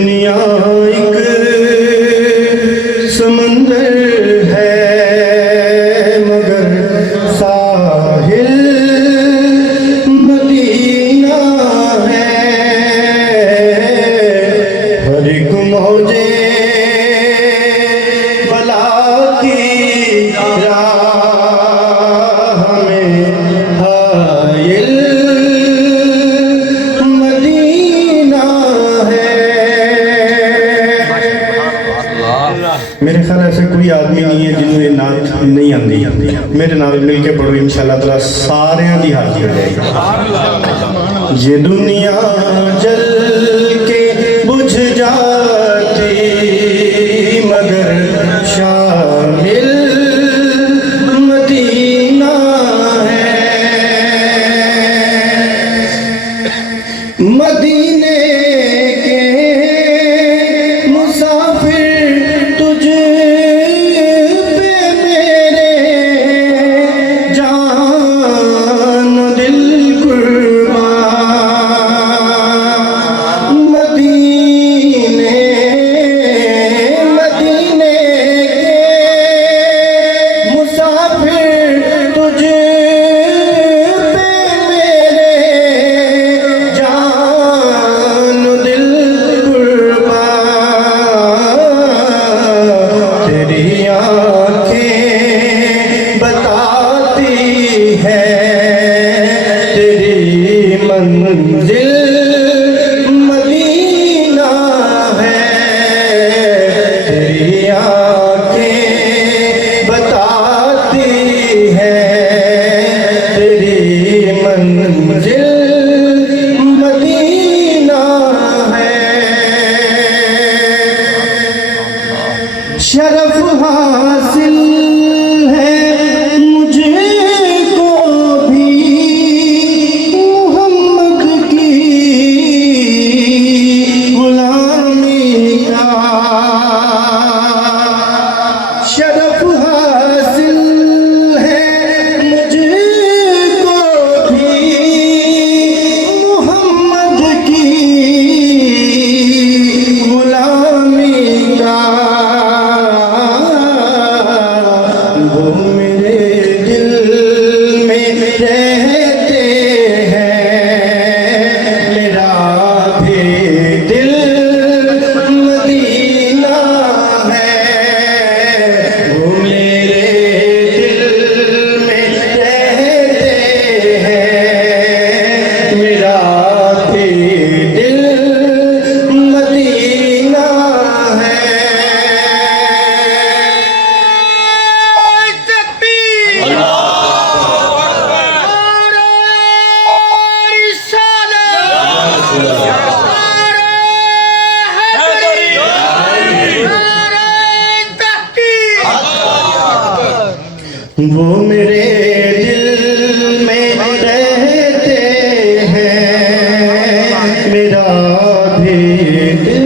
दुनिया एक समंदर है मगर साहिल मदीना है। हर एक मौजे बला की राह में हाइल मदीना है। मेरे ख्याल ऐसे कोई आदमी नहीं है जिन्होंने ये नात नहीं आती। मेरे नाल मिल के पढ़ो, इंशाअल्लाह ताला सारियां दी हाजिर हो जाएगी। ये दुनिया जल के बुझ जाती मगर शामिल मदीना है। मदीने के मुसाफिर तुझ पे मेरे जान दिल कुर्बान। मदीने मदीने के मुसाफिर तुझ पे मेरे जान दिल कुर्बान। तेरी आँखें बताती है तेरी मंजिल मदीना है। तेरी आँखें बताती है तेरी मंजिल मदीना है। शरफ हासिल है मुझको भी मोहम्मद की गुलामी का। शरफ हासिल है मुझको भी मोहम्मद की गुलामी का। वो मेरे दिल में रहते हैं मेरा भी दिल मदीना है। वो मेरे दिल में रहते हैं मेरा भी दिल मदीना है। वो मेरे दिल में रहते हैं मेरा भी दिल